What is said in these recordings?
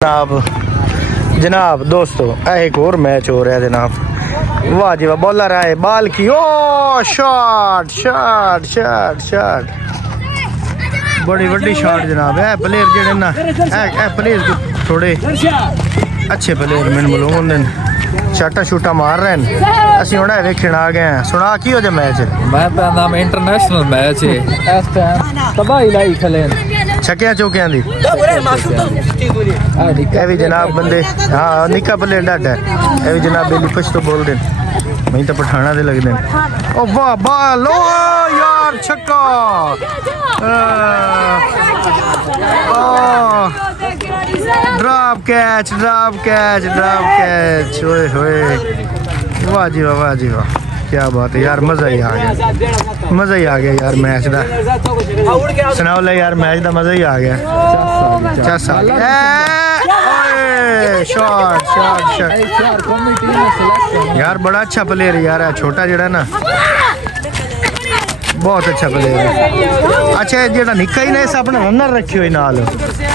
जनाब जनाब दोस्तों एक और मैच हो रहा है जनाब। वाह जी वाह, बॉलर आए बाल की, ओ शॉट शॉट शॉट शॉट, बड़ी बड़ी शॉट जनाब। है प्लेयर जेडे ना है प्लेयर थोड़े अच्छे प्लेयर मैंने मालूम ने शाटा शूटा मार रहे हैं। असं हूँ वेखण आ गए हैं। सुना की हो जा मैच? मैं नाम इंटरनेशनल मैच है इस टाइम तबाही लाई खले छक्या चौकिया दी भी जनाब बंदे। हाँ निका प्लेयर डाटा है ये भी जनाब बेली पछ तो बोल दें वहीं तो पठाना दे लग दें। ओ वाह बाल, ओ यार छक्का, drop catch drop catch drop catch, ओए होए वाह जी वाह, वाह जी वाह, क्या बात है यार, मज़ा ही आ गया, मज़ा ही आ गया यार मैच का। सुनाओ ले यार मैच का मज़ा ही आ गया। चस आ गया, शॉट शॉट शॉट यार, बड़ा अच्छा प्लेयर है यार, छोटा जड़ा ना बहुत अच्छा प्लेयर है। अच्छा जेड़ा निक्का ही ने इस अपना रनर रखी हुई नाल,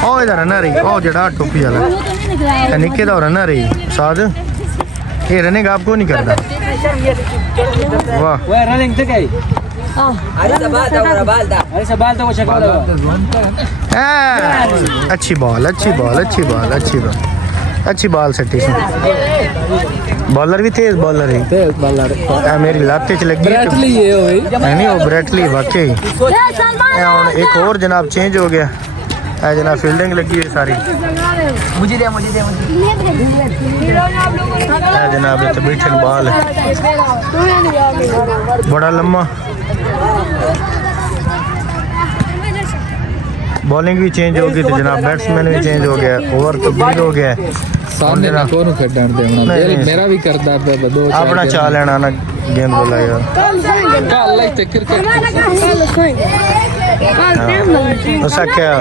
ओ इधर रनर ही, ओ जेड़ा टोपी वाला निक्के दा रनर ही साद, ये रनिंग आपको नहीं करता। वाह अच्छी बॉल अच्छी बॉल अच्छी बॉल अच्छी बॉल अच्छी बॉल सट्टी से। बॉलर भी तेज बॉलर है, तेज बॉलर मेरी लाते च लगी नहीं वो ब्रेटली वाकई। एक और जनाब चेंज हो गया है जनाब, फील्डिंग लगी है सारी है जनाब। इतने बैठन बॉल बड़ा लम्मा, बॉलिंग भी चेंज हो गई थी जनाब, बैट्समैन भी चेंज हो गया, ओवर तब्दील हो गया। सामने ना कौन खेडण देना मेरा भी करदा पे दो अपना चा लेना ना गेंद बोला यार कल लाइते क्रिकेट ऐसा क्या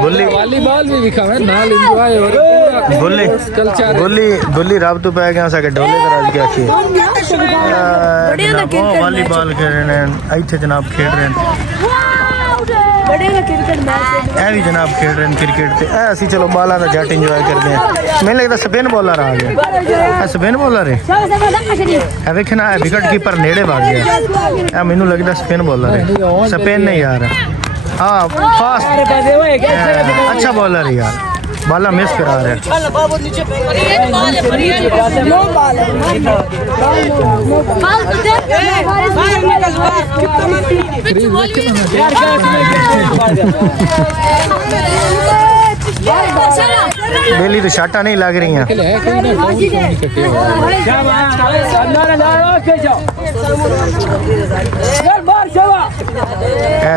गुल्ली वॉलीबॉल भी दिखावे नाल एंजॉय हो रहा गुल्ली कल्चर गुल्ली गुल्ली रब तो पै गया सके ढोले कराज के आखी जनाब वॉलीबॉल खेल रहे हैं इतने जनाब खेल रहे हैं भी जनाब खेल रहे हैं क्रिकेट से। असी चलो बाला का जट इंजॉय करते हैं। मैंने लगता स्पिन बॉलर आ गया, स्पिन बॉलर है वेखना विकेट कीपर नेड़े भाग गया, मैनू लगता स्पिन बॉलर है, स्पिन नहीं यार। हाँ फास्ट अच्छा बॉलर है यार, बाला मिस करा रहे हैं। बेली तो शाटा नहीं लग रही हैं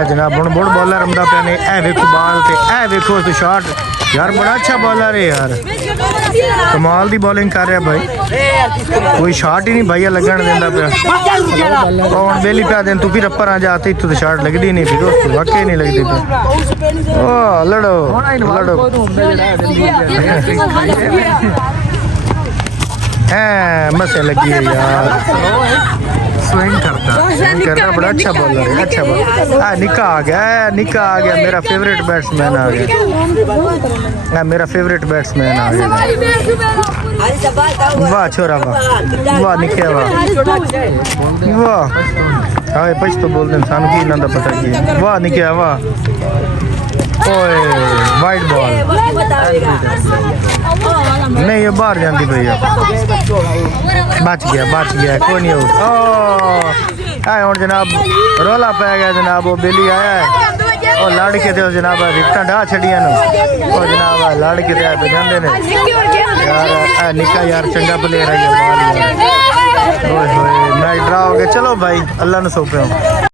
जनाब। बुण बुण बॉलर रमदा पे ने ए वेखो बाल ते ए वेखो तो शॉट यार, बड़ा अच्छा बॉलर है यार, कमाल दी बॉलिंग कर रहा भाई, कोई शॉट ही नहीं भैया लगन देंदा पे। और बेली पे दिन तू फिर अपर आ जाते इतों तो शॉट लगदी नहीं फिर दोस्त, वाकई नहीं लगदी पे। ओ लड़ो लड़ो है मसे लगी है यार, स्विंग करता बड़ा अच्छा बॉलर है, अच्छा बॉलर। हाँ निक्का आ गया, निक्का आ गया, मेरा फेवरेट बैट्समैन आ गया, मेरा फेवरेट बैट्समैन आ गया। वाह छोरा वाह, वाह निक्के वाह वाह, हाँ पछ तो बोलते हैं सानू की ना पता की, वाह निक्के वाह। ओए वाइट बॉल नहीं, ये बाहर जाती भैया, बच गया कोई नहीं हो। हूँ जनाब रौला पै गया जनाब, वो बेली आया है और लड़ के थे जनाब विकटा ढा छड़िया और जनाब लड़ के थे जाते ने यार। निक्का यार चंगा प्लेयर है, मैच ड्रा हो गया। चलो भाई अल्लाह ने सौंपे।